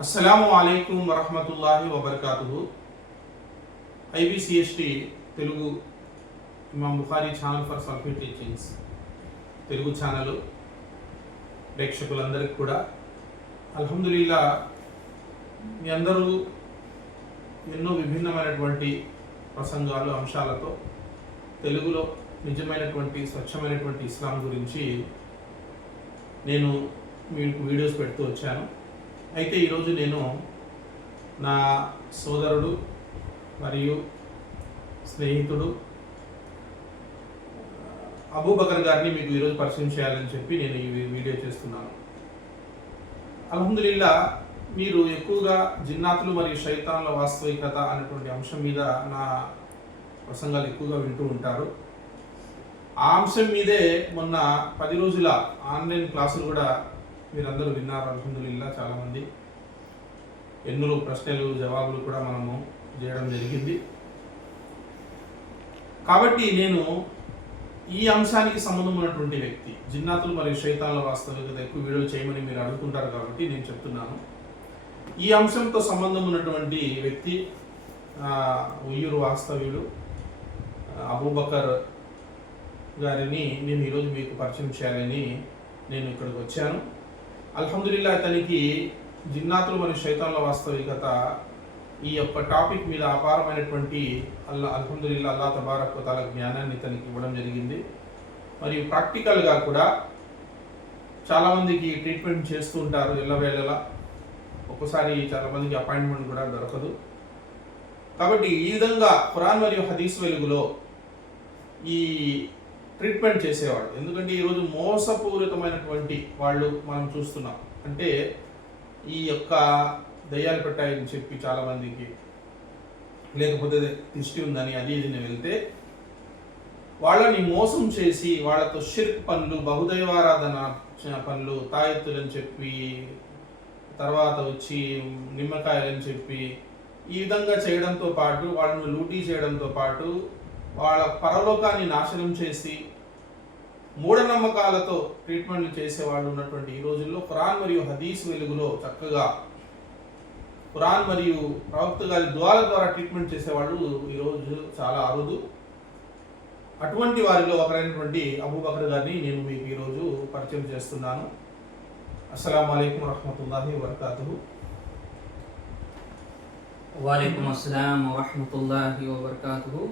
అస్సలాము అలైకుం వరహమతుల్లాహి వబర్కాతుహు. ఐబిసిఎస్టి తెలుగు ఇమాం బుఖారీ ఛానల్ ఫర్ సల్ఫీ టీచింగ్స్ తెలుగు ఛానల్ ప్రేక్షకులందరికీ కూడా అల్హమ్దులిల్లా, మీ అందరూ ఎన్నో విభిన్నమైనటువంటి ప్రసంగాలు అంశాలతో తెలుగులో నిజమైనటువంటి స్వచ్ఛమైనటువంటి ఇస్లాం గురించి నేను మీకు వీడియోస్ పెడుతూ వచ్చాను. అయితే ఈరోజు నేను నా సోదరుడు మరియు స్నేహితుడు అబూబకర్ గారిని మీకు ఈరోజు పరిచయం చేయాలని చెప్పి నేను ఈ వీడియో చేస్తున్నాను. అల్హమ్దులిల్లా, మీరు ఎక్కువగా జిన్నాతులు మరియు శైతాన్ల వాస్తవికత అనేటువంటి అంశం మీద నా ప్రసంగాలు ఎక్కువగా వింటూ ఉంటారు. ఆ అంశం మీదే మొన్న 10 రోజుల ఆన్లైన్ క్లాసులు కూడా మీరందరూ విన్నారు. అల్హమ్దులిల్లా, చాలామంది ఎన్నో ప్రశ్నలు జవాబులు కూడా మనము చేయడం జరిగింది. కాబట్టి నేను ఈ అంశానికి సంబంధం ఉన్నటువంటి వ్యక్తి, జిన్నాతులు మరియు శైతాన్ల వాస్తవికత ఎక్కువ వీడియోలు చేయమని మీరు అడుగుతుంటారు కాబట్టి నేను చెప్తున్నాను. ఈ అంశంతో సంబంధం ఉన్నటువంటి వ్యక్తి ఉయ్యూరు వాస్తవ్యుడు అబూబకర్ గారిని నేను ఈరోజు మీకు పరిచయం చేయాలని నేను ఇక్కడికి వచ్చాను. అల్హమ్దులిల్లా, అతనికి జిన్నాతులు మరియు శైతాన్ల వాస్తవికత ఈ యొక్క టాపిక్ మీద అపారమైనటువంటి అల్హమ్దులిల్లా అల్లా తబారక్ వ తఆలా జ్ఞానాన్ని ఇతనికి ఇవ్వడం జరిగింది. మరియు ప్రాక్టికల్గా కూడా చాలామందికి ట్రీట్మెంట్ చేస్తూ ఉంటారు ఎల్లవేళలా. ఒక్కోసారి చాలామందికి అపాయింట్మెంట్ కూడా దొరకదు. కాబట్టి ఈ విధంగా ఖురాన్ మరియు హదీస్ వెలుగులో ఈ ట్రీట్మెంట్ చేసేవాడు. ఎందుకంటే ఈరోజు మోసపూరితమైనటువంటి వాళ్ళు మనం చూస్తున్నాం. అంటే ఈ యొక్క దయ్యాలు పెట్టాయని చెప్పి చాలామందికి, లేకపోతే దిష్టి ఉందని అది ఇది వెళ్తే వాళ్ళని మోసం చేసి వాళ్ళతో షిర్క్ పనులు, బహుదైవారాధన పనులు, తాయెత్తులని చెప్పి, తర్వాత వచ్చి నిమ్మకాయలని చెప్పి ఈ విధంగా చేయడంతో పాటు వాళ్ళని లూటీ చేయడంతో పాటు వాళ్ళ పరలోకాన్ని నాశనం చేసి మూఢనమ్మకాలతో ట్రీట్మెంట్లు చేసేవాళ్ళు ఉన్నటువంటి ఈ రోజుల్లో ఖురాన్ మరియు హదీస్ వెలుగులో చక్కగా ఖురాన్ మరియు ప్రవక్త గారి దుఆల ద్వారా ట్రీట్మెంట్ చేసేవాళ్ళు ఈరోజు చాలా అరుదు. అటువంటి వారిలో ఒకరైనటువంటి అబూబకర్ గారిని నేను మీకు ఈరోజు పరిచయం చేస్తున్నాను. అస్సలాము అలైకుం వరహమతుల్లాహి వబర్కాతుహు. వాలేకుం అస్సలాం వరహమతుల్లాహి వబర్కాతుహు.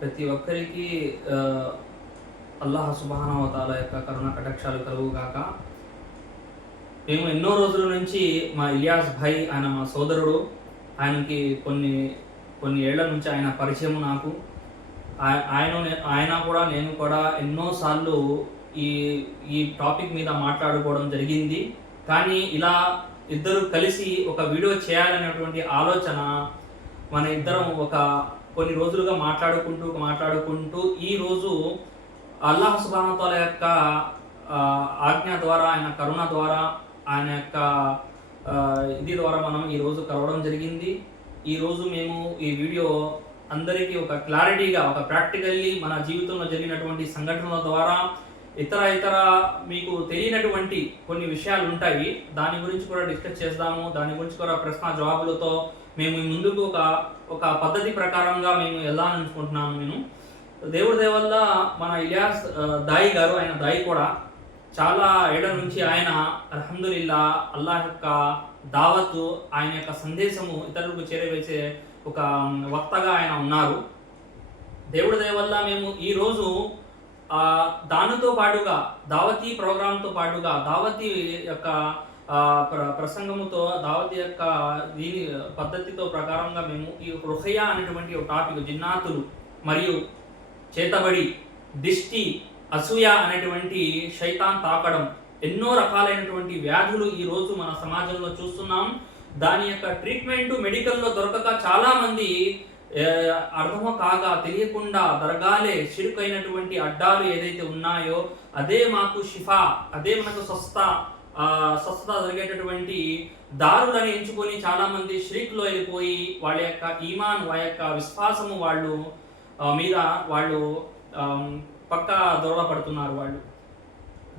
ప్రతి ఒక్కరికి అల్లాహ్ సుబ్హానహు వ తఆలా యొక్క కరుణ కటాక్షాలు కలుగుగాక. మేము ఎన్నో రోజుల నుంచి మా ఇలియాస్ భాయ్, ఆయన మా సోదరుడు, ఆయనకి కొన్ని ఏళ్ల నుంచి ఆయన పరిచయం నాకు. ఆయన కూడా నేను కూడా ఎన్నోసార్లు ఈ టాపిక్ మీద మాట్లాడుకోవడం జరిగింది. కానీ ఇలా ఇద్దరు కలిసి ఒక వీడియో చేయాలనేటువంటి ఆలోచన మన ఇద్దరం కొన్ని రోజులుగా మాట్లాడుకుంటూ ఈ రోజు అల్లాహ్ సుబ్హానహు వ తఆలా యొక్క ఆజ్ఞ ద్వారా, ఆయన కరుణ ద్వారా, ఆయన యొక్క ఇది ద్వారా మనం ఈరోజు కలవడం జరిగింది. ఈరోజు మేము ఈ వీడియో అందరికీ ఒక క్లారిటీగా, ఒక ప్రాక్టికల్లీ మన జీవితంలో జరిగినటువంటి సంఘటనల ద్వారా ఇతర మీకు తెలియనటువంటి కొన్ని విషయాలు ఉంటాయి. దాని గురించి కూడా డిస్కస్ చేద్దాము. దాని గురించి కూడా ప్రశ్న జవాబులతో మేము ముందుకు ఒక పద్ధతి ప్రకారంగా మేము వెళ్ళాలనుకుంటున్నాము. నేను దేవుడి దయ వల్ల మన ఇలియాస్ దాయి గారు, ఆయన దాయి కూడా చాలా ఏళ్ల నుంచి ఆయన అల్హమ్దులిల్లా అల్లాహ్ యొక్క దావత్తు, ఆయన యొక్క సందేశము ఇతరులకు చేరవేసే ఒక వక్తగా ఆయన ఉన్నారు. దేవుడి దయ వల్ల మేము ఈరోజు దానితో పాటుగా దావతీ ప్రోగ్రాంతో పాటుగా దావతీ యొక్క ప్రసంగముతో, దావతీ యొక్క దీని పద్ధతితో ప్రకారంగా మేము ఈ రుఖయా అనేటువంటి ఒక టాపిక్, జిన్నాతులు మరియు చేతబడి, దిష్టి, అసూయ అనేటువంటి శైతాన్ తాకడం, ఎన్నో రకాలైనటువంటి వ్యాధులు ఈరోజు మన సమాజంలో చూస్తున్నాం. దాని యొక్క ట్రీట్మెంట్ మెడికల్లో దొరకక చాలామంది అర్థమో కాగా తెలియకుండా దరగాలే షిర్క్ అయినటువంటి అడ్డాలు ఏదైతే ఉన్నాయో అదే మాకు షిఫా, అదే మనకు స్వస్థత జరిగేటటువంటి దారులను ఎంచుకొని చాలామంది షిర్క్లో వెళ్ళిపోయి వాళ్ళ యొక్క ఈమాన్, వాళ్ళ యొక్క విశ్వాసము మీద వాళ్ళు పక్కా దొరపడుతున్నారు.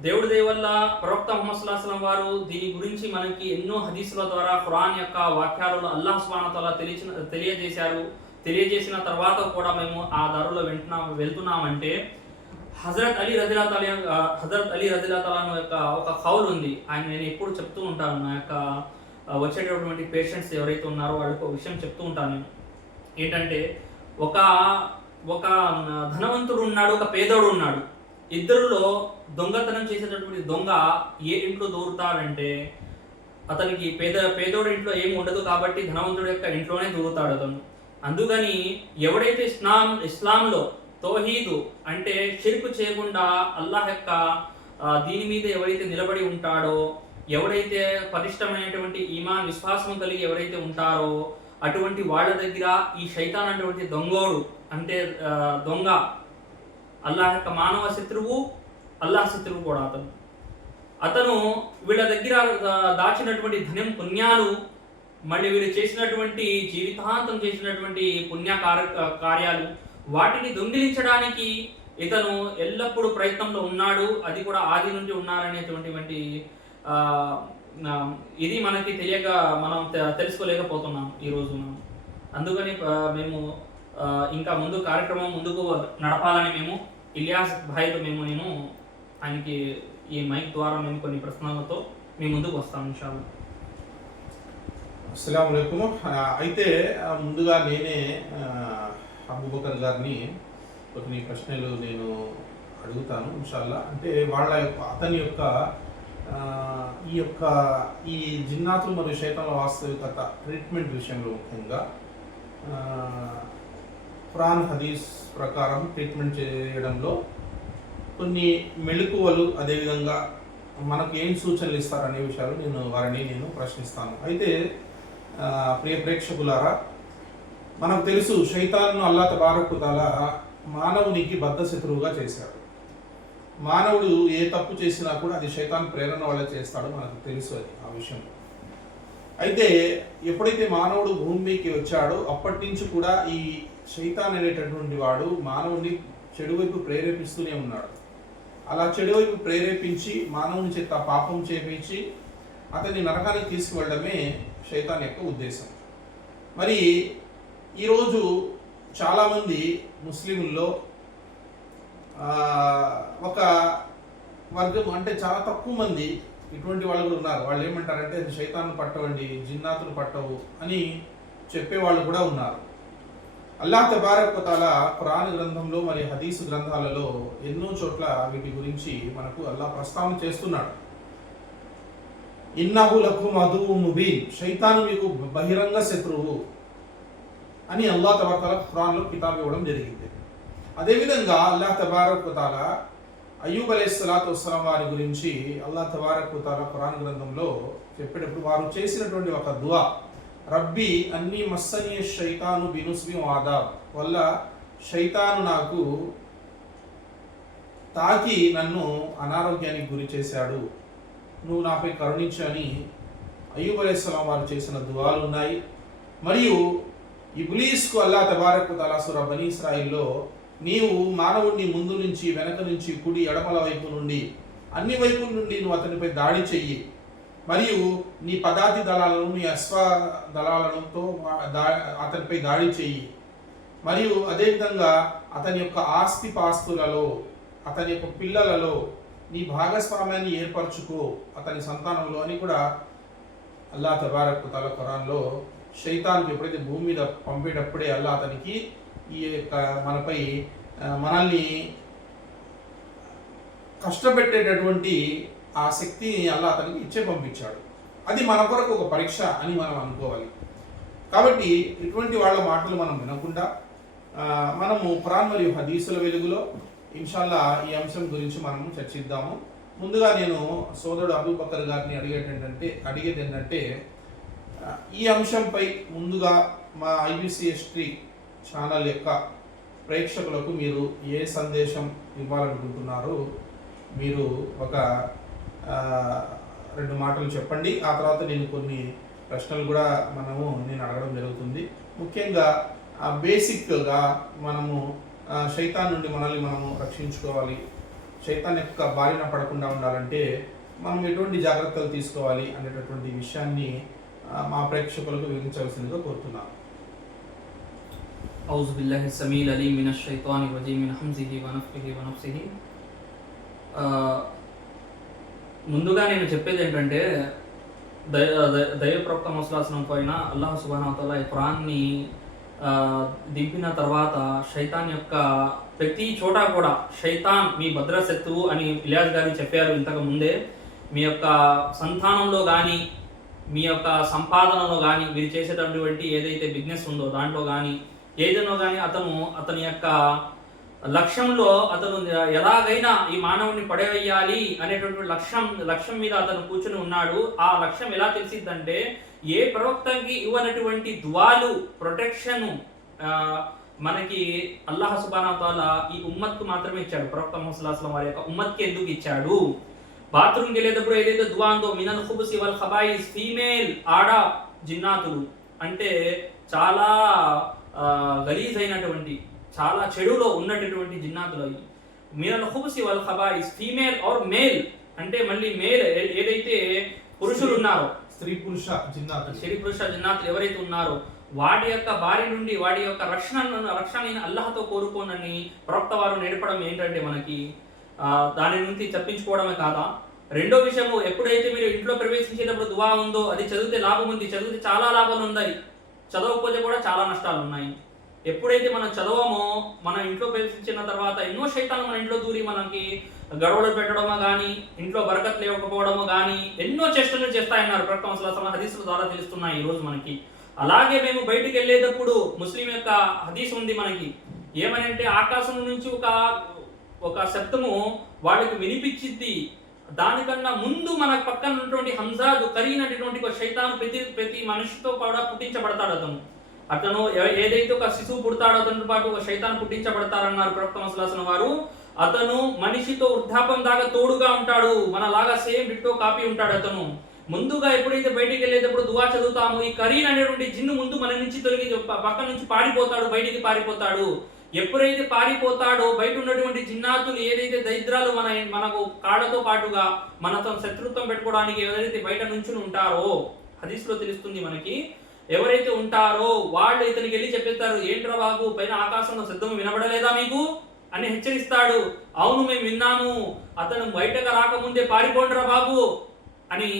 దేవుడి దయ వల్ల ప్రవక్త ముహమ్మద్ సల్లల్లాహు అలైహి వసల్లం వారు దీని గురించి మనకి ఎన్నో హదీసుల ద్వారా ఖురాన్ యొక్క వాక్యాలలో అల్లాహ్ సుబ్హానహు వ తఆలా తెలియజేశారు. తెలియజేసిన తర్వాత కూడా మేము ఆ దారిలో వెళ్తున్నామంటే హజరత్ అలీ రజియల్లాహు తాలా యొక్క ఒక ఖౌల్ ఉంది. ఆయన నేను ఎప్పుడు చెప్తూ ఉంటాను, నా యొక్క వచ్చేటటువంటి పేషెంట్స్ ఎవరైతే ఉన్నారో వాళ్ళకి ఒక విషయం చెప్తూ ఉంటాను నేను. ఏంటంటే ఒక ఒక ధనవంతుడు ఉన్నాడు, ఒక పేదోడు ఉన్నాడు. ఇద్దరిలో దొంగతనం చేసేటటువంటి దొంగ ఏ ఇంట్లో దూరుతాడంటే అతనికి పేదోడి ఇంట్లో ఏమి ఉండదు కాబట్టి ధనవంతుడి యొక్క ఇంట్లోనే దూరుతాడు అతను. అందుకని ఎవడైతే ఇస్లాంలో తౌహీదు అంటే షిర్క్ చేయకుండా అల్లాహ్ యొక్క దీని మీద ఎవరైతే నిలబడి ఉంటాడో, ఎవడైతే పటిష్టమైనటువంటి ఈమాన్ విశ్వాసం కలిగి ఎవరైతే ఉంటారో అటువంటి వాళ్ళ దగ్గర ఈ శైతాన్ అనేటువంటి దొంగోడు అంటే దొంగ అల్లాహ్ యొక్క మానవ శత్రువు, అల్లాహ్ శత్రువు కూడా అతను వీళ్ళ దగ్గర దాచినటువంటి ధనం పుణ్యాలు, మళ్ళీ వీళ్ళు చేసినటువంటి జీవితాంతం చేసినటువంటి పుణ్య కార్యాలు వాటిని దొంగిలించడానికి ఇతను ఎల్లప్పుడూ ప్రయత్నంలో ఉన్నాడు. అది కూడా ఆది నుండి ఉన్నారనేటువంటి ఇది మనకి తెలియక మనం తెలుసుకోలేకపోతున్నాం ఈరోజు. అందుకని మేము ఇంకా ముందు కార్యక్రమం ముందుకు నడపాలని మేము ఇలియాస్ భాయ్తో నేను ఆయనకి ఈ మైక్ ద్వారా మేము కొన్ని ప్రశ్నలతో మీ ముందుకు వస్తాం ఇన్షాల్లా. అస్సలాము అలైకుం. అయితే ముందుగా నేనే అబూబకర్ గారిని కొన్ని ప్రశ్నలు నేను అడుగుతాను ఇన్షాల్లా. అంటే అతని యొక్క ఈ జిన్నాతులు మరియు శైతాన్ల వాస్తవికత ట్రీట్మెంట్ విషయంలో ముఖ్యంగా ఖురాన్ హదీస్ ప్రకారం ట్రీట్మెంట్ చేయడంలో కొన్ని మెళకువలు, అదేవిధంగా మనకు ఏం సూచనలు ఇస్తారనే విషయాలు వారిని ప్రశ్నిస్తాను. అయితే ప్రియ ప్రేక్షకులారా, మనకు తెలుసు శైతాన్ను అల్లాహ్ తబారక్ వ తఆలా మానవునికి బద్ధ శత్రువుగా చేశాడు. మానవుడు ఏ తప్పు చేసినా కూడా అది శైతాన్ ప్రేరణ వల్ల చేస్తాడో మనకు తెలుసు ఆ విషయం. అయితే ఎప్పుడైతే మానవుడు భూమికి వచ్చాడో అప్పటి నుంచి కూడా ఈ శైతాన్ అనేటటువంటి వాడు మానవుడిని చెడు వైపు ప్రేరేపిస్తూనే ఉన్నాడు. అలా చెడు వైపు ప్రేరేపించి మానవుని చేత పాపం చేపించి అతన్ని నరకానికి తీసుకువెళ్ళడమే శైతాన్ యొక్క ఉద్దేశం. మరి ఈరోజు చాలామంది ముస్లింల్లో ఒక వర్గం, అంటే చాలా తక్కువ మంది ఇటువంటి వాళ్ళు కూడా ఉన్నారు. వాళ్ళు ఏమంటారంటే అది శైతాన్ను పట్టవండి, జిన్నాతులు పట్టవు అని చెప్పేవాళ్ళు కూడా ఉన్నారు. అల్లాహ్ తబారక్ వ తఆలా ఖురాన్ గ్రంథంలో మరి హదీసు గ్రంథాలలో ఎన్నో చోట్ల వీటి గురించి మనకు అల్లాహ్ ప్రస్తావన చేస్తున్నాడు. ఇన్నహు లకుమ్ అదువ్వున్ ముబీన్, శైతాను మీకు బహిరంగ శత్రువు అని అల్లాహ్ తబారక్ వ తఆలా ఖురాన్లో కితాబ్ ఇవ్వడం జరిగింది. అదేవిధంగా అల్లాహ్ తబారక్ వ తఆలా అయ్యూబ్ అలైహిస్సలాతు వస్సలాం వారి గురించి అల్లాహ్ తబారక్ వ తఆలా ఖురాన్ గ్రంథంలో చెప్పేటప్పుడు వారు చేసినటువంటి ఒక దువా, రబ్బీ అన్నీ మస్సనీ శైతాను బినుస్బి ఆదాబ్, వల్ల శైతాను నాకు తాకి నన్ను అనారోగ్యానికి గురి చేశాడు, నువ్వు నాపై కరుణించు అని అయ్యూబ్ అలైహిస్సలాం వారు చేసిన దువాలు ఉన్నాయి. మరియు ఇబ్లీస్కు అల్లాహ్ తబారక్ వ తఆలా సూరా బనీ ఇస్రాయిల్లో నీవు మానవుడిని ముందు నుంచి, వెనక నుంచి, కుడి ఎడమల వైపు నుండి, అన్ని వైపుల నుండి నువ్వు అతనిపై దాడి చెయ్యి, మరియు నీ పదాతి దళాలను, నీ అశ్వ దళాలతో అతనిపై దాడి చెయ్యి, మరియు అదేవిధంగా అతని యొక్క ఆస్తిపాస్తులలో, అతని యొక్క పిల్లలలో నీ భాగస్వామ్యాన్ని ఏర్పరచుకో అతని సంతానంలో అని కూడా అల్లాహ్ తబారక్ వ తఆలా ఖురాన్లో శైతాన్కి ఎప్పుడైతే భూమి మీద పంపేటప్పుడే అల్లాహ్ అతనికి ఈ యొక్క మనల్ని కష్టపెట్టేటటువంటి ఆ శక్తిని అల్లాహ్ అతనికి ఇచ్చే పంపించాడు. అది మన కొరకు ఒక పరీక్ష అని మనం అనుకోవాలి. కాబట్టి ఇటువంటి వాళ్ళ మాటలు మనం వినకుండా మనము ఖురాన్ మరియు హదీసుల వెలుగులో ఇన్షాల్లా ఈ అంశం గురించి మనము చర్చిద్దాము. ముందుగా నేను సోదరుడు అబూబకర్ గారిని అడిగేది ఏంటంటే ఈ అంశంపై ముందుగా మా IBCST ఛానల్ యొక్క ప్రేక్షకులకు మీరు ఏ సందేశం ఇవ్వాలనుకుంటున్నారో మీరు ఒక 2 మాటలు చెప్పండి. ఆ తర్వాత నేను కొన్ని ప్రశ్నలు కూడా నేను అడగడం జరుగుతుంది. ముఖ్యంగా బేసిక్గా మనము శైతాన్ నుండి మనల్ని మనము రక్షించుకోవాలి, శైతాన్ యొక్క బారిన పడకుండా ఉండాలంటే మనం ఎటువంటి జాగ్రత్తలు తీసుకోవాలి అనేటటువంటి విషయాన్ని మా ప్రేక్షకులకు వివరించవలసిందిగా కోరుతున్నాను. ఔజు బిల్లాహి సమీల్ అలీమ్ మినష్ షైతానిర్ రజీమ్ మిన్ హమ్జిహి వ నఫ్ఖిహి వ నఫ్సిహి. ముందుగా నేను చెప్పేది ఏంటంటే దైవ ప్రవక్త ముహమ్మద్ పైన అల్లాహ్ సుబ్హానహు వ తఆలా ఈ ఖురాన్ని దింపిన తర్వాత షైతాన్ యొక్క ప్రతి చోట కూడా షైతాన్ మీ భద్రశత్రువు అని ఇలియాస్ గారు చెప్పారు ఇంతకు ముందే. మీ యొక్క సంతానంలో కానీ మీ యొక్క సంపాదనలో కానీ మీరు చేసేటటువంటి ఏదైతే బిజినెస్ ఉందో దాంట్లో కానీ ఏదైనా కానీ అతని యొక్క లక్ష్యంలో అతను ఎలాగైనా ఈ మానవుని పడవేయాలి అనేటువంటి లక్ష్యం మీద అతను కూర్చుని ఉన్నాడు. ఆ లక్ష్యం ఎలా తెలిసిద్దంటే ఏ ప్రవక్తకి ఇవ్వనటువంటి దువాలు ప్రొటెక్షన్ మనకి అల్లాహ్ సుబ్హానహు వ తఆలా ఈ ఉమ్మత్కు మాత్రమే ఇచ్చాడు. ప్రవక్త ముహమ్మద్ సల్లల్లాహు అలైహి వసల్లం వారి యొక్క ఉమ్మత్కి ఎందుకు ఇచ్చాడు? బాత్రూమ్కి వెళ్ళేటప్పుడు ఏదైతే దువా ఉందో మినల్ ఖుబుసి వల్ ఖబాయిస్, ఫీమేల్ ఆడ జిన్నాతులు అంటే చాలా గలీజ్ అయినటువంటి చాలా చెడులో ఉన్నటువంటి జిన్నాతులు అవి. మినల్ ఖుబుసి వల్ ఖబాయిస్, ఫీమేల్ ఆర్ మేల్ అంటే మళ్ళీ మేల్ ఏదైతే పురుషులు ఉన్నారో స్త్రీ పురుష జిన్నాతులు ఎవరైతే ఉన్నారో వాటి యొక్క బారి నుండి వాటి యొక్క రక్షణ అల్లాహ్తో కోరుకోనని ప్రవక్త వారు నేర్పడం ఏంటంటే మనకి దాని నుంచి తప్పించుకోవడమే కాదా. రెండో విషయము, ఎప్పుడైతే మీరు ఇంట్లో ప్రవేశించేటప్పుడు దువా ఉందో అది చదివితే లాభం ఉంది, చదివితే చాలా లాభాలు ఉన్నాయి, చదవకపోతే కూడా చాలా నష్టాలు ఉన్నాయి. ఎప్పుడైతే మనం చదవమో మన ఇంట్లో ప్రవేశించిన తర్వాత ఎన్నో శైతాన్లు మన ఇంట్లో దూరి మనకి గొడవలు పెట్టడమో కానీ ఇంట్లో బరకత్ లేకపోవడమో కానీ ఎన్నో చేష్టలు చేస్తాయన్నారు ప్రవక్త ముహమ్మద్ సల్లల్లాహు అలైహి వసల్లం హదీసుల ద్వారా తెలుస్తున్నాయి ఈ రోజు మనకి. అలాగే మేము బయటికి వెళ్ళేటప్పుడు ముస్లిం యొక్క హదీస్ ఉంది మనకి, ఏమనంటే ఆకాశం నుంచి ఒక శబ్దము వాళ్ళకి వినిపించిద్ది, దానికన్నా ముందు మన పక్కన ఉన్నటువంటి హంజాదు కరీనటువంటి ఒక శైతాను ప్రతి మనిషితో కూడా పుట్టించబడతాడు. అతను ఏదైతే ఒక శిశువు పుడతాడో అతనితో పాటు ఒక శైతాన్ పుట్టించబడతారన్నారు ప్రవక్త ముహమ్మద్ సల్లల్లాహు అలైహి వసల్లం వారు. అతను మనిషితో వృద్ధాపం దాకా తోడుగా ఉంటాడు, మనలాగా సేమ్ డిట్టో కాపీ ఉంటాడు అతను. ముందుగా ఎప్పుడైతే బయటికి వెళ్ళేటప్పుడు దువా చదువుతాము, ఈ కరీన్ అనేటువంటి జిన్ను ముందు మన నుంచి తొలగి పక్క నుంచి పారిపోతాడు, బయటికి పారిపోతాడు. ఎప్పుడైతే పారిపోతాడో బయట ఉన్నటువంటి జిన్నాతులు ఏదైతే దరిద్రాలు మనకు కాళ్ళతో పాటుగా మనతో శత్రుత్వం పెట్టుకోవడానికి ఎవరైతే బయట నుంచి ఉంటారో హదీస్లో తెలుస్తుంది మనకి, ఎవరైతే ఉంటారో వాళ్ళు ఇతనికి వెళ్ళి చెప్పేస్తారు, ఏంట్రా బాబు పైన ఆకాశంలో శబ్దం వినబడలేదా మీకు అని హెచ్చరిస్తాడు. అవును మేము విన్నాము, అతను బయటకు రాకముందే పారిపోండిరా బాబు అని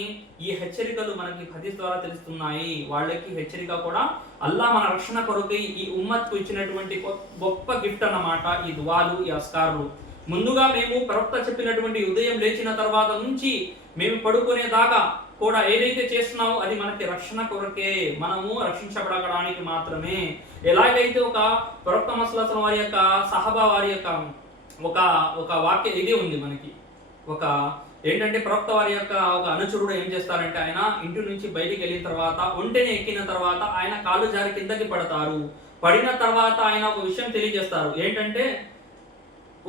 ఈ హెచ్చరికలు మనకి హదీస్ ద్వారా తెలుస్తున్నాయి. వాళ్ళకి హెచ్చరిక కూడా అల్లాహ్ మన రక్షణ కొరకై ఈ ఉమ్మత్కు ఇచ్చినటువంటి గొప్ప గిఫ్ట్ అన్నమాట ఈ దువాలు, ఈ అస్కార్లు. ముందుగా మేము ప్రవక్త చెప్పినటువంటి ఉదయం లేచిన తర్వాత నుంచి మేము పడుకునే దాకా కూడా ఏదైతే చేస్తున్నామో అది మనకి రక్షణ కొరకే, మనము రక్షించబడడానికి మాత్రమే. ఎలాగైతే ఒక ప్రవక్త ముహమ్మద్ సల్లల్లాహు అలైహి వసల్లం వారి యొక్క సహబా వారి యొక్క ఒక వాక్య ఇది ఉంది మనకి, ఒక ఏంటంటే ప్రవక్త వారి యొక్క ఒక అనుచరుడు ఏం చేస్తారంటే ఆయన ఇంటి నుంచి బయటికి వెళ్ళిన తర్వాత ఒంటెని ఎక్కిన తర్వాత ఆయన కాలు జారి కిందకి పడతారు. పడిన తర్వాత ఆయన ఒక విషయం తెలియజేస్తారు, ఏంటంటే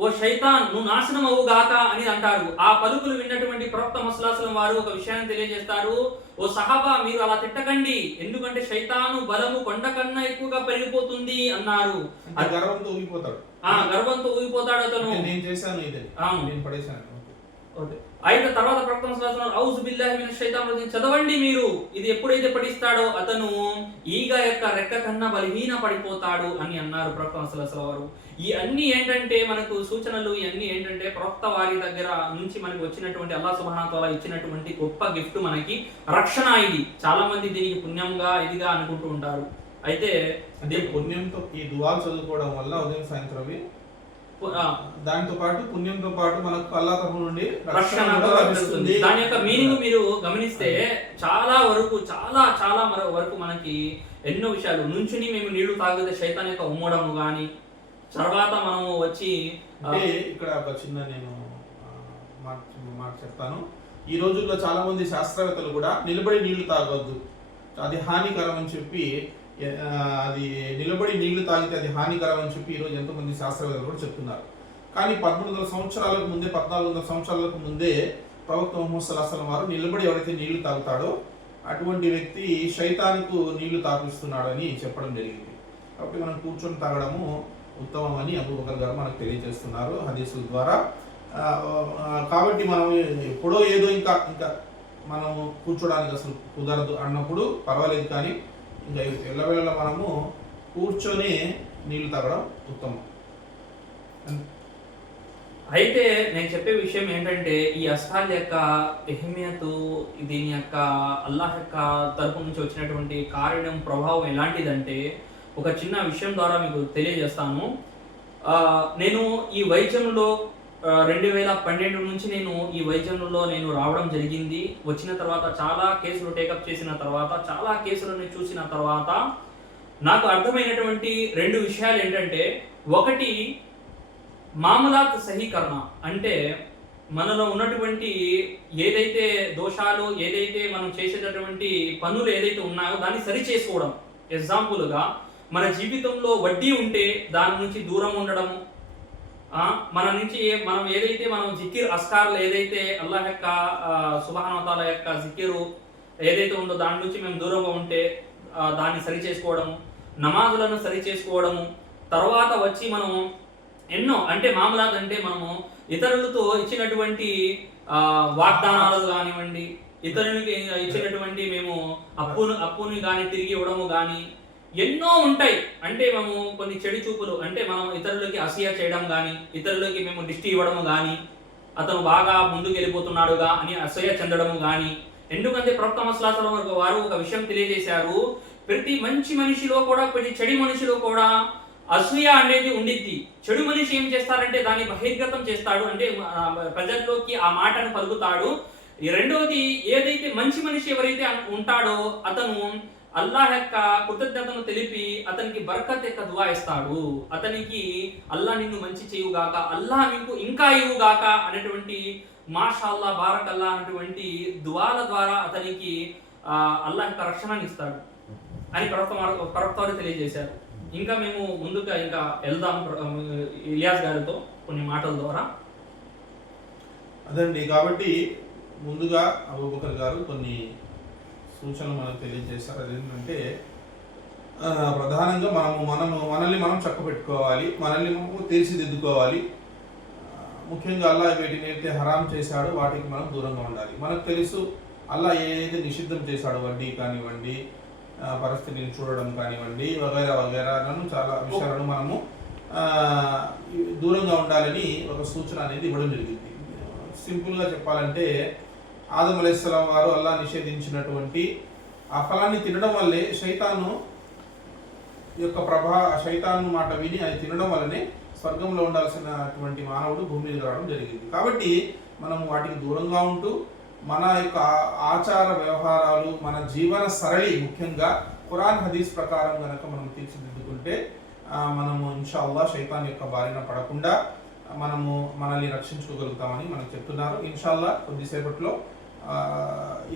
ఓ శైతాన్ నువ్వు నాశనం అవుగాక అని అంటారు. ఆ పలుకులు విన్నటువంటి ప్రవక్త ముహమ్మద్ సల్లల్లాహు అలైహి వసల్లం వారు ఒక విషయాన్ని తెలియజేస్తారు, ఓ సహాబా మీరు అలా తిట్టకండి, ఎందుకంటే శైతాను బలము కొండ కన్నా ఎక్కువగా పెరిగిపోతుంది అన్నారు. గర్వంతో ఊగిపోతాడు అతను, నేను చేశాను ఇది నేను పడేశాను. అయిన తర్వాత ప్రవక్త ముహమ్మద్ సల్లల్లాహు అలైహి వసల్లం ఔజు బిల్లాహి మినష్ షైతానిర్ రజీమ్ చదవండి మీరు, ఇది ఎప్పుడైతే పఠిస్తాడో అతను ఈగ యొక్క రెక్క కన్నా బలహీన పడిపోతాడు అని అన్నారు ప్రవక్త ముహమ్మద్ సల్లల్లాహు అలైహి వసల్లం వారు. ఈ అన్ని ఏంటంటే మనకు సూచనలు, ఇవన్నీ ఏంటంటే ప్రవక్త వారి దగ్గర నుంచి మనకి వచ్చినటువంటి అల్లాహ్ సుబ్హానహు వ తఆలా ఇచ్చినటువంటి గొప్ప గిఫ్ట్ మనకి రక్షణ. ఇది చాలా మంది దీనికి పుణ్యంగా ఇదిగా అనుకుంటూ ఉంటారు. అయితే అంటే పుణ్యంతో ఈ దువాలు చదువుకోవడం వల్ల ఉదయం సాయంత్రం దాంతో పాటు పుణ్యంతో పాటు మనకు అల్లాహ్ తరఫు నుండి రక్షణ లభిస్తుంది. దాని యొక్క మీనింగ్ మీరు గమనిస్తే చాలా వరకు మనకి ఎన్నో విషయాలు నుంచుని మేము నీళ్లు తాగితే శైతాన్ యొక్క ఉమ్మడము కానీ, తర్వాత మనము వచ్చి ఇక్కడ ఒక చిన్న నేను మాట చెప్తాను. ఈ రోజుల్లో చాలా మంది శాస్త్రవేత్తలు కూడా నిలబడి నీళ్లు తాగొద్దు, అది హానికరం అని చెప్పి, అది నిలబడి నీళ్లు తాగితే అది హానికరం అని చెప్పి ఈరోజు ఎంతోమంది శాస్త్రవేత్తలు కూడా చెప్తున్నారు. కానీ 1300 సంవత్సరాలకు ముందే 1400 సంవత్సరాలకు ముందే ప్రవక్త ముహమ్మద్ సల్లల్లాహు అలైహి వసల్లం వారు నిలబడి ఎవరైతే నీళ్లు తాగుతాడో అటువంటి వ్యక్తి శైతానుకు నీళ్లు తాపిస్తున్నాడని చెప్పడం జరిగింది. కాబట్టి మనం కూర్చొని తాగడము ఉత్తమం అని అబూబకర్ గారు మనకు తెలియజేస్తున్నారు హదీసుల ద్వారా. కాబట్టి మనం ఎప్పుడో ఏదో ఇంకా ఇంకా మనము కూర్చోడానికి అసలు కుదరదు అన్నప్పుడు పర్వాలేదు, కానీ ఇంకా ఎల్లవేళ మనము కూర్చొని నీళ్లు తాగడం ఉత్తమం. అయితే నేను చెప్పే విషయం ఏంటంటే ఈ అస్హాల్ యొక్క ఎహమియతు, దీని యొక్క అల్లాహ్ యొక్క తరపు నుంచి వచ్చినటువంటి కారణం ప్రభావం ఎలాంటిదంటే ఒక చిన్న విషయం ద్వారా మీకు తెలియజేస్తాను. నేను ఈ వైద్యంలో 2012 నుంచి నేను ఈ వైద్యంలో నేను రావడం జరిగింది. వచ్చిన తర్వాత చాలా కేసులు టేకప్ చేసిన తర్వాత, చాలా కేసులను చూసిన తర్వాత నాకు అర్థమైనటువంటి 2 విషయాలు ఏంటంటే, ఒకటి మామలాత్ సహీకరణ, అంటే మనలో ఉన్నటువంటి ఏదైతే దోషాలు, ఏదైతే మనం చేసేటటువంటి పనులు ఏదైతే ఉన్నాయో దాన్ని సరి చేసుకోవడం. ఎగ్జాంపుల్గా మన జీవితంలో వడ్డీ ఉంటే దాని నుంచి దూరం ఉండడము, మన నుంచి మనం ఏదైతే మనం జికిర్ అస్కార్లు ఏదైతే అల్లాహ్ యొక్క సుబ్హానహు వ తఆలా యొక్క జికిరు ఏదైతే ఉందో దాని నుంచి మేము దూరంగా ఉంటే దాన్ని సరి చేసుకోవడము, నమాజులను సరి చేసుకోవడము. తర్వాత వచ్చి మనం ఎన్నో అంటే మామూలాత్ అంటే మనము ఇతరులతో ఇచ్చినటువంటి వాగ్దానాలు కానివ్వండి, ఇతరులకి ఇచ్చినటువంటి మేము అప్పుని కానీ తిరిగి ఇవ్వడము కానీ ఎన్నో ఉంటాయి. అంటే మేము కొన్ని చెడు చూపులు, అంటే మనం ఇతరులకి అసూయ చేయడం కానీ, ఇతరులకి మేము దిష్టి ఇవ్వడము కానీ, అతను బాగా ముందుకు వెళ్ళిపోతున్నాడుగా అని అసూయ చెందడము కానీ. ఎందుకంటే ప్రవక్త ముహమ్మద్ సల్లల్లాహు అలైహి వసల్లం వారు ఒక విషయం తెలియజేశారు, ప్రతి మంచి మనిషిలో కూడా ప్రతి చెడు మనిషిలో కూడా అసూయ అనేది ఉండిద్ది. చెడు మనిషి ఏం చేస్తారంటే దాన్ని బహిర్గతం చేస్తాడు, అంటే ప్రజల్లోకి ఆ మాటను పలుకుతాడు. రెండవది, ఏదైతే మంచి మనిషి ఎవరైతే ఉంటాడో అతను అల్లాహ్ యొక్క కృతజ్ఞతను తెలిపి అతనికి బర్కత్ యొక్క దువా ఇస్తాడు. అతనికి అల్లాహ్ నిన్ను మంచి చేయుగాక, అల్లాహ్ నీకు ఇంకా ఇవ్వుగాక అనేటువంటి మాషాల్లా బారకల్లా అనేటువంటి దువాల ద్వారా అతనికి అల్లాహ్ యొక్క రక్షణని ఇస్తాడు అని ప్రవక్త వారు తెలియజేశారు. ఇంకా మేము ముందుగా ఇంకా వెళ్దాం ఇలియాస్ గారితో కొన్ని మాటల ద్వారా. అదండి, కాబట్టి ముందుగా అబూబకర్ గారు కొన్ని సూచనలు మనకు తెలియజేశారు. అదేంటంటే ప్రధానంగా మనల్ని మనం చక్కబెట్టుకోవాలి, మనల్ని మనం తీర్చిదిద్దుకోవాలి. ముఖ్యంగా అల్లాహ్ వీటిని అయితే హరాం చేశాడో వాటికి మనం దూరంగా ఉండాలి. మనకు తెలుసు అల్లాహ్ ఏదైతే నిషిద్ధం చేశాడో, వడ్డీ కానివ్వండి, పరిస్థితిని చూడడం కానివ్వండి, వగైరా వగైరాలను చాలా విషయాలను మనము దూరంగా ఉండాలని ఒక సూచన అనేది ఇవ్వడం జరిగింది. సింపుల్గా చెప్పాలంటే ఆదం అలైహిస్సలాం వారు అల్లాహ్ నిషేధించినటువంటి ఆ ఫలాన్ని తినడం వల్లే శైతాను మాట విని అది తినడం వల్లనే స్వర్గంలో ఉండాల్సినటువంటి మానవుడు భూమి మీద రావడం జరిగింది. కాబట్టి మనం వాటికి దూరంగా ఉంటూ మన యొక్క ఆచార వ్యవహారాలు, మన జీవన సరళి ముఖ్యంగా ఖురాన్ హదీస్ ప్రకారం కనుక మనం తీర్చిదిద్దుకుంటే మనము ఇన్షాల్లాహ్ శైతాన్ యొక్క బారిన పడకుండా మనల్ని రక్షించుకోగలుగుతామని మనకు చెప్తున్నారు. ఇన్షాల్లాహ్ కొద్దిసేపట్లో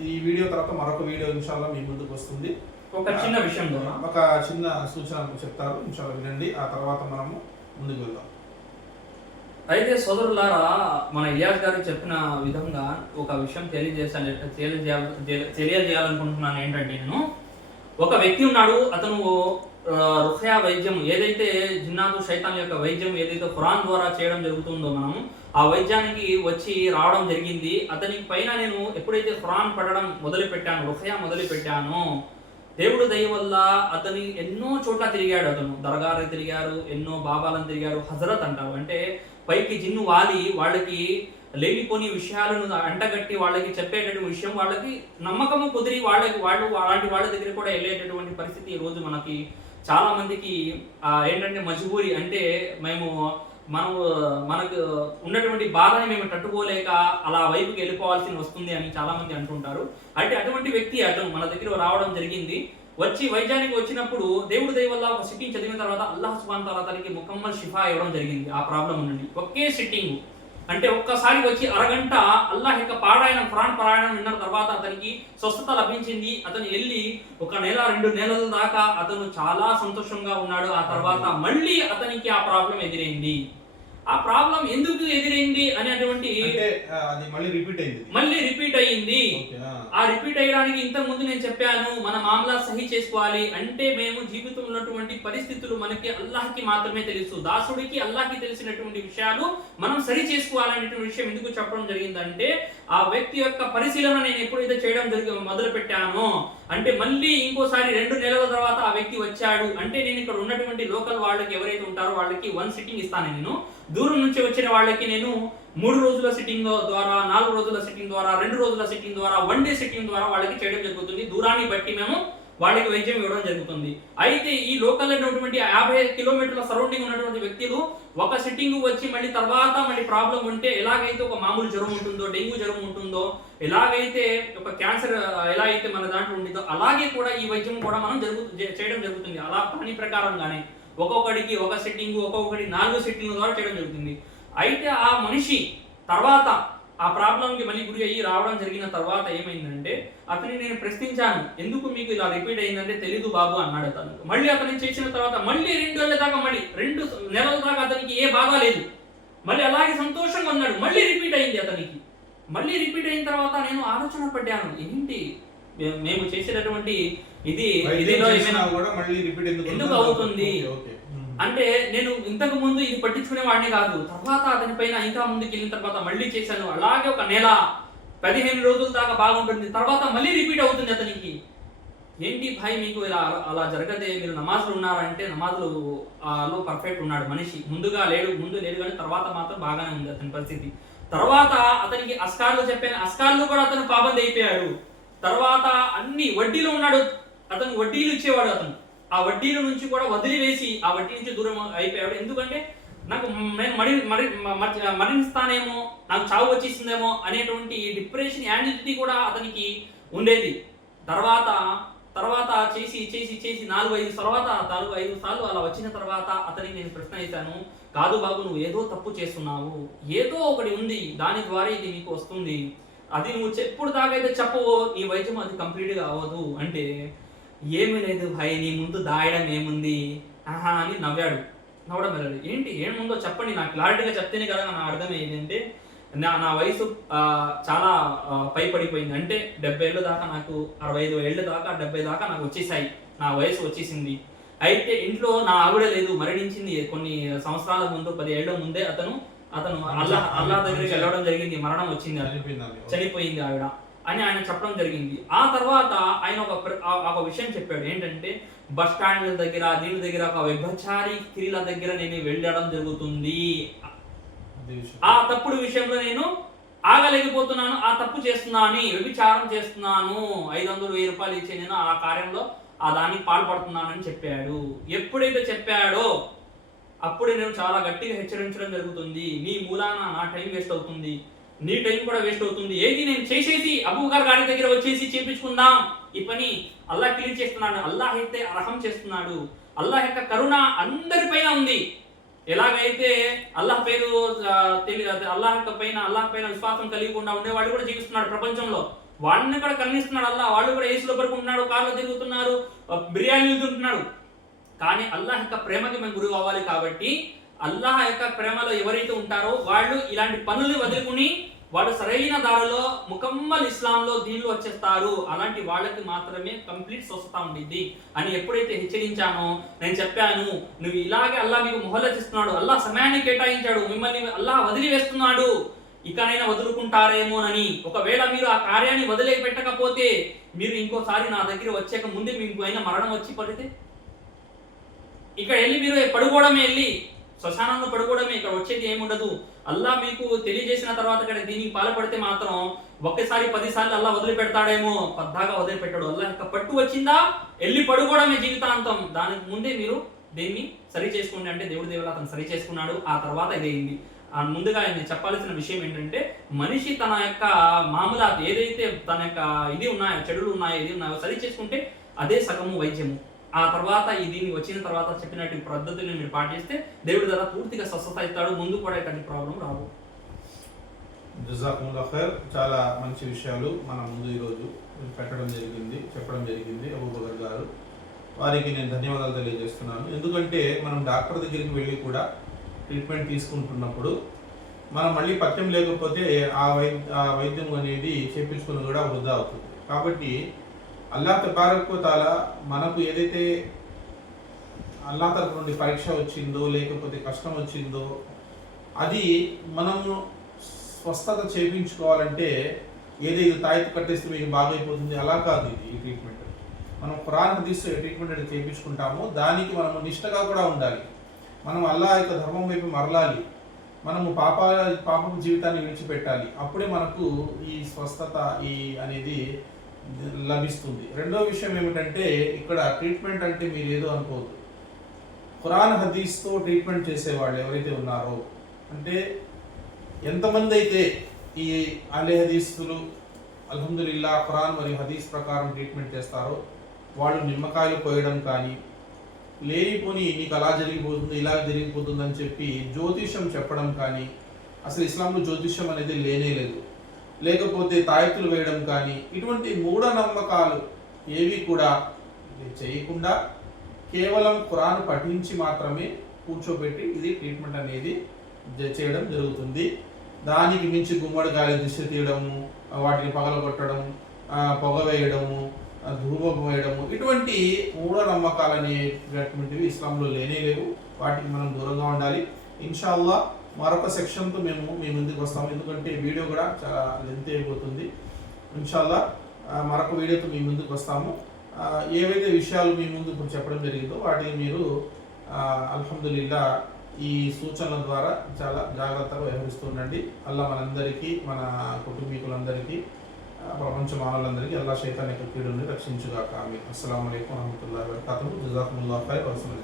ఈ వీడియో తర్వాత మరొక వీడియో ఇన్షాల్లాహ్ మీ ముందుకు వస్తుంది. ఒక చిన్న విషయం, ఒక చిన్న సూచన చెప్తారు, ఇన్షాల్లాహ్ వినండి. ఆ తర్వాత మనము ముందుకు వెళ్దాం. అయితే సోదరులారా, మన ఇలియాస్ గారు చెప్పిన విధంగా ఒక విషయం తెలియజేయాలనుకుంటున్నాను. ఏంటంటే నేను ఒక వ్యక్తి ఉన్నాడు, అతను రుఖ్యా వైద్యం ఏదైతే జిన్నాతు శైతాన్ యొక్క వైద్యం ఏదైతే ఖురాన్ ద్వారా చేయడం జరుగుతుందో మనం ఆ వైద్యానికి వచ్చి రావడం జరిగింది. అతనికి పైన నేను ఎప్పుడైతే ఖురాన్ పడడం మొదలుపెట్టాను, రుఖ్యా మొదలుపెట్టానో, దేవుడు దయ వల్ల అతని ఎన్నో చోట్ల తిరిగాడు. అతను దర్గాలు తిరిగారు, ఎన్నో బాబాలను తిరిగారు. హజరత్ అంటారు, అంటే పైకి జిన్ను వాలి వాళ్ళకి లేనిపోని విషయాలను అంటగట్టి వాళ్ళకి చెప్పేటటువంటి విషయం, వాళ్ళకి నమ్మకము కుదిరి వాళ్ళు అలాంటి వాళ్ళ దగ్గర కూడా వెళ్ళేటటువంటి పరిస్థితి ఈ రోజు మనకి చాలా మందికి ఏంటంటే మజ్బూరి, అంటే మనకు ఉన్నటువంటి బాధని మేము తట్టుకోలేక అలా వైపుకి వెళ్ళిపోవాల్సి వస్తుంది అని చాలా మంది అంటుంటారు. అంటే అటువంటి వ్యక్తి అతను మన దగ్గర రావడం జరిగింది. వచ్చి వైద్యానికి వచ్చినప్పుడు దేవుడి దయ వల్ల ఒక సిట్టింగ్ చదివిన తర్వాత అల్లాహ్ సుబ్హానహు వ తఆలా అతనికి ముకమ్మల్ షిఫా ఇవ్వడం జరిగింది ఆ ప్రాబ్లం నుండి. ఒకే సిట్టింగ్, అంటే ఒక్కసారి వచ్చి అరగంట అల్లాహ్ యొక్క ఖురాన్ పారాయణం విన్న తర్వాత అతనికి స్వస్థత లభించింది. అతను వెళ్ళి 1 నెల 2 నెలల దాకా అతను చాలా సంతోషంగా ఉన్నాడు. ఆ తర్వాత మళ్ళీ అతనికి ఆ ప్రాబ్లం ఎదురైంది. ఆ ప్రాబ్లం ఎందుకు ఎదురైంది అనేటువంటి అది మళ్ళీ రిపీట్ అయ్యింది. ఆ రిపీట్ అయ్యడానికి ఇంతకు ముందు నేను చెప్పాను, మన మామలా సహీ చేసుకోవాలి అంటే మేము జీవితంలో ఉన్నటువంటి పరిస్థితులు మనకి అల్లాహ్కి మాత్రమే తెలుసు, దాసుడికి అల్లాహ్కి తెలిసినటువంటి విషయాలు మనం సరి చేసుకోవాలనేటువంటి విషయం ఎందుకు చెప్పడం జరిగిందంటే, ఆ వ్యక్తి యొక్క పరిశీలన నేను ఎప్పుడైతే చేయడం మొదలు పెట్టానో అంటే మళ్ళీ ఇంకోసారి 2 నెలల తర్వాత ఆ వ్యక్తి వచ్చాడు అంటే నేను ఇక్కడ ఉన్నటువంటి లోకల్ వాళ్ళకి ఎవరైతే ఉంటారో వాళ్ళకి 1 సిట్టింగ్ ఇస్తాను. నేను దూరం నుంచి వచ్చిన వాళ్ళకి నేను 3 రోజుల సిట్టింగ్ ద్వారా, 4 రోజుల సిట్టింగ్ ద్వారా, 2 రోజుల సిట్టింగ్ ద్వారా, 1 డే సిట్టింగ్ ద్వారా వాళ్ళకి చేయడం జరుగుతుంది. దూరాన్ని బట్టి మేము వాళ్ళకి వైద్యం ఇవ్వడం జరుగుతుంది. అయితే ఈ లోకల్ ఉన్నటువంటి 50 కిలోమీటర్ల సరౌండింగ్ ఉన్నటువంటి వ్యక్తులు ఒక సిట్టింగ్ వచ్చి మళ్ళీ తర్వాత మళ్ళీ ప్రాబ్లం ఉంటే ఎలాగైతే ఒక మామూలు జ్వరం ఉంటుందో, డెంగ్యూ జ్వరం ఉంటుందో, ఎలాగైతే ఒక క్యాన్సర్ ఎలా అయితే మన దాంట్లో ఉంటుందో అలాగే కూడా ఈ వైద్యం కూడా మనం చేయడం జరుగుతుంది. అలా దాని ప్రకారంగానే ఒక్కొక్కడికి ఒక సిట్టింగ్, ఒక్కొక్కటి 4 సిట్టింగ్ ద్వారా చేయడం జరుగుతుంది. అయితే ఆ మనిషి తర్వాత ఆ ప్రాబ్లంకి మళ్ళీ గురి అయ్యి రావడం జరిగిన తర్వాత ఏమైందంటే అతన్ని నేను ప్రశ్నించాను, ఎందుకు మీకు ఇలా రిపీట్ అయిందంటే తెలీదు బాబు అన్నాడు అతను. మళ్ళీ అతన్ని చేసిన తర్వాత మళ్ళీ 2 నెలల దాకా, మళ్ళీ 2 నెలల దాకా అతనికి ఏ బాగా లేదు, మళ్ళీ అలాగే సంతోషంగా ఉన్నాడు. మళ్ళీ రిపీట్ అయింది అతనికి. మళ్ళీ రిపీట్ అయిన తర్వాత నేను ఆలోచన పడ్డాను, ఏంటి మేము చేసేటటువంటి ఎందుకు అవుతుంది అంటే నేను ఇంతకు ముందు ఇది పట్టించుకునే వాడిని కాదు. తర్వాత అతని పైన ఇంకా ముందుకు వెళ్ళిన తర్వాత మళ్ళీ చేశాను. అలాగే ఒక నెల 15 రోజుల దాకా బాగుంటుంది, తర్వాత మళ్ళీ రిపీట్ అవుతుంది అతనికి. ఏంటి భాయ్ మీకు ఇలా అలా జరగదే, మీరు నమాజులు ఉన్నారంటే నమాజులో పర్ఫెక్ట్ ఉన్నాడు మనిషి. ముందు లేడు కానీ తర్వాత మాత్రం బాగానే ఉంది అతని పరిస్థితి. తర్వాత అతనికి అస్కార్లు చెప్పాను, అస్కార్లు కూడా అతను పాబంద్ అయిపోయాడు. తర్వాత అన్ని వడ్డీలో ఉన్నాడు, అతను వడ్డీలు ఇచ్చేవాడు. అతను ఆ వడ్డీల నుంచి కూడా వదిలివేసి ఆ వడ్డీ నుంచి దూరం అయిపోయాడు. ఎందుకంటే నాకు నేను మరణిస్తానేమో, నాకు చావు వచ్చేసిందేమో అనేటువంటి డిప్రెషన్, యాంగ్జైటీ కూడా అతనికి ఉండేది. తర్వాత చేసి 4-5 సార్లు అలా వచ్చిన తర్వాత అతనికి నేను ప్రశ్న వేశాను, కాదు బాబు నువ్వు ఏదో తప్పు చేస్తున్నావు, ఏదో ఒకటి ఉంది దాని ద్వారా ఇది నీకు వస్తుంది, అది నువ్వు ఎప్పుడు దాకైతే చెప్పవో ఈ వైద్యం అది కంప్లీట్గా అవ్వదు అంటే, ఏమీ లేదు భాయ్ నీ ముందు దాయడం ఏముంది ఆహా అని నవ్వడం వెళ్ళాడు. ఏంటి ఏముందో చెప్పండి, నాకు క్లారిటీగా చెప్తేనే కదా నా అర్థమయ్యేది అంటే, నా వయసు చాలా పైపడిపోయింది. అంటే 70 ఏళ్ళ దాకా, నాకు 65 ఏళ్ళ దాకా 70 దాకా నాకు వచ్చేసాయి, నా వయసు వచ్చేసింది. అయితే ఇంట్లో నా ఆవిడ లేదు, మరణించింది కొన్ని సంవత్సరాల ముందు, 10 ఏళ్ల ముందే అతను అల్లాహ్ దగ్గరికి వెళ్ళడం జరిగింది, మరణం వచ్చింది, చనిపోయింది ఆవిడ అని ఆయన చెప్పడం జరిగింది. ఆ తర్వాత ఆయన ఒక విషయం చెప్పాడు, ఏంటంటే బస్ స్టాండ్ల దగ్గర దీని దగ్గర ఒక వ్యభిచారి స్త్రీల దగ్గర నేను వెళ్ళడం జరుగుతుంది, ఆ తప్పుడు విషయంలో నేను ఆగలేకపోతున్నాను, ఆ తప్పు చేస్తున్నాను, వ్యభిచారం చేస్తున్నాను, 500-1000 రూపాయలు ఇచ్చే నేను ఆ కార్యంలో దానికి పాల్పడుతున్నానని చెప్పాడు. ఎప్పుడైతే చెప్పాడో అప్పుడే నేను చాలా గట్టిగా హెచ్చరించడం జరుగుతుంది, నీ మూలాన నా టైం వేస్ట్ అవుతుంది, నీ టైం కూడా వేస్ట్ అవుతుంది, ఏది నేను చేసేసి అబూబకర్ గారి దగ్గర వచ్చేసి చేపించుకుందాం, ఈ పని అల్లాహ్ క్లియర్ చేస్తున్నాడు, అల్లాహ్ అయితే అర్హం చేస్తున్నాడు, అల్లాహ్ యొక్క కరుణ అందరిపైన ఉంది. ఎలాగైతే అల్లాహ్ పేరు అల్లాహ్ పైన విశ్వాసం కలిగకుండా ఉండే వాళ్ళు కూడా జీవిస్తున్నాడు ప్రపంచంలో, వాళ్ళని కూడా కరుణిస్తున్నాడు అల్లాహ్. వాళ్ళు కూడా ఏసులో పడుకుంటున్నాడు, కార్లో తిరుగుతున్నారు, బిర్యానీలు తింటున్నాడు. కానీ అల్లాహ్ యొక్క ప్రేమకి మేము గురి అవ్వాలి కాబట్టి అల్లాహ్ యొక్క ప్రేమలో ఎవరైతే ఉంటారో వాళ్ళు ఇలాంటి పనులు వదులుకుని వాళ్ళు సరైన దారిలో ముకమ్మల్ ఇస్లాంలో దీనిలో వచ్చేస్తారు. అలాంటి వాళ్ళకి మాత్రమే కంప్లీట్ స్వస్థత ఉండిద్ది అని ఎప్పుడైతే హెచ్చరించానో, నేను చెప్పాను నువ్వు ఇలాగే అల్లాహ్ మీకు మొహల్లత్ ఇస్తున్నాడు, అల్లాహ్ సమయాన్ని కేటాయించాడు, మిమ్మల్ని అల్లాహ్ వదిలివేస్తున్నాడు, ఇకనైనా వదులుకుంటారేమోనని. ఒకవేళ మీరు ఆ కార్యాన్ని వదిలే పెట్టకపోతే మీరు ఇంకోసారి నా దగ్గర వచ్చాక ముందే మీకు అయినా మరణం వచ్చి పడితే ఇక్కడ వెళ్ళి మీరు పడుకోవడమే, వెళ్ళి శ్మశానంలో పడుకోవడమే, ఇక్కడ వచ్చేది ఏముండదు. అల్లాహ్ మీకు తెలియజేసిన తర్వాత ఇక్కడ దీనికి పాల్పడితే మాత్రం ఒక్కసారి 10 సార్లు అల్లాహ్ వదిలిపెడతాడేమో, పద్దాగా వదిలిపెట్టాడు. అల్లాహ్ యొక్క పట్టు వచ్చిందా వెళ్ళి పడుకోవడమే జీవితాంతం. దానికి ముందే మీరు దీన్ని సరి చేసుకోండి అంటే దేవుడి దేవుడు అతను సరి చేసుకున్నాడు. ఆ తర్వాత ఇదైంది. ముందుగా ఆయన చెప్పాల్సిన విషయం ఏంటంటే, మనిషి తన యొక్క మామూలాత్ ఏదైతే తన యొక్క ఇది ఉన్నాయో, చెడులు ఉన్నాయో, ఇది ఉన్నాయో సరి చేసుకుంటే అదే సగము వైద్యము. ఆ తర్వాత దీన్ని వచ్చిన తర్వాత చెప్పినట్టు పద్ధతులను మీరు పాటిస్తే దేవుడి ద్వారా పూర్తిగా స్వస్థత ఇస్తాడు, ముందు కూడా ఇట్లాంటి ప్రాబ్లం రావు. జజాకుముల్లాహ్ ఖైర్. చాలా మంచి విషయాలు మన ముందు ఈరోజు చెప్పడం జరిగింది అబూబకర్ గారు. వారికి నేను ధన్యవాదాలు తెలియజేస్తున్నాను. ఎందుకంటే మనం డాక్టర్ దగ్గరికి వెళ్ళి కూడా ట్రీట్మెంట్ తీసుకుంటున్నప్పుడు మనం మళ్ళీ పథ్యం లేకపోతే ఆ వైద్యం అనేది చేపించుకుని కూడా వృధా అవుతుంది. కాబట్టి అల్లాహ్ తబారక్ వ తఆలా మనకు ఏదైతే అల్లాహ్ తరఫు నుండి పరీక్ష వచ్చిందో లేకపోతే కష్టం వచ్చిందో అది మనము స్వస్థత చేయించుకోవాలంటే ఏదైతే తాయెత్తు కట్టేస్తే మీకు బాగైపోతుంది అలా కాదు. ఇది ఈ ట్రీట్మెంట్ మనం ఖురాన్ హదీస్ ట్రీట్మెంట్ అనేది చేయించుకుంటామో దానికి నిష్టగా కూడా ఉండాలి. మనం అల్లాహ్ యొక్క ధర్మం వైపు మరలాలి. మనము పాపపు జీవితాన్ని విడిచిపెట్టాలి. అప్పుడే మనకు ఈ స్వస్థత అనేది లభిస్తుంది. రెండో విషయం ఏమిటంటే ఇక్కడ ట్రీట్మెంట్ అంటే మీరు ఏదో అనుకోవద్దు. ఖురాన్ హదీస్తో ట్రీట్మెంట్ చేసేవాళ్ళు ఎవరైతే ఉన్నారో అంటే ఎంతమంది అయితే ఈ అలే హదీసులు అల్హమ్దులిల్లా ఖురాన్ మరియు హదీస్ ప్రకారం ట్రీట్మెంట్ చేస్తారో వాళ్ళు నిమ్మకాయలు పోయడం కానీ లేనిపోని నీకు అలా జరిగిపోతుంది ఇలా జరిగిపోతుంది అని చెప్పి జ్యోతిష్యం చెప్పడం కానీ, అసలు ఇస్లాంలో జ్యోతిష్యం అనేది లేనే లేదు, లేకపోతే తాయెత్తులు వేయడం కానీ ఇటువంటి మూఢనమ్మకాలు ఏవి కూడా చేయకుండా కేవలం ఖురాన్ పఠించి మాత్రమే కూర్చోబెట్టి ఇది ట్రీట్మెంట్ అనేది చేయడం జరుగుతుంది. దానికి మించి గుమ్మడికాయలు దిష్టి తీయడము, వాటిని పగలగొట్టడం, పొగ వేయడము, ధూమం వేయడము ఇటువంటి మూఢనమ్మకాలు అనేటువంటివి ఇస్లాంలో లేనే లేవు. వాటికి మనం దూరంగా ఉండాలి. ఇన్షాల్లా మరొక సెక్షన్తో మేము మీ ముందుకు వస్తాము. ఎందుకంటే వీడియో కూడా చాలా లెంత్ అయిపోతుంది. ఇన్షాల్లా మరొక వీడియోతో మీ ముందుకు వస్తాము. ఏవైతే విషయాలు మీ ముందు ఇప్పుడు చెప్పడం జరిగిందో వాటిని మీరు అల్హమ్దులిల్లా ఈ సూచనల ద్వారా చాలా జాగ్రత్తగా వ్యవహరిస్తుండండి. అల్లా మనందరికీ, మన కుటుంబీకులందరికీ, ప్రపంచ మానవులందరికీ అల్లా శైతాన్ యొక్క కీడుని రక్షించుగాక. ఆమీన్. అస్సలాము అలైకుం వరహ్మతుల్లాహి వబరకాతుహు. జజాకుముల్లాహు ఖైర్. వసల్లం.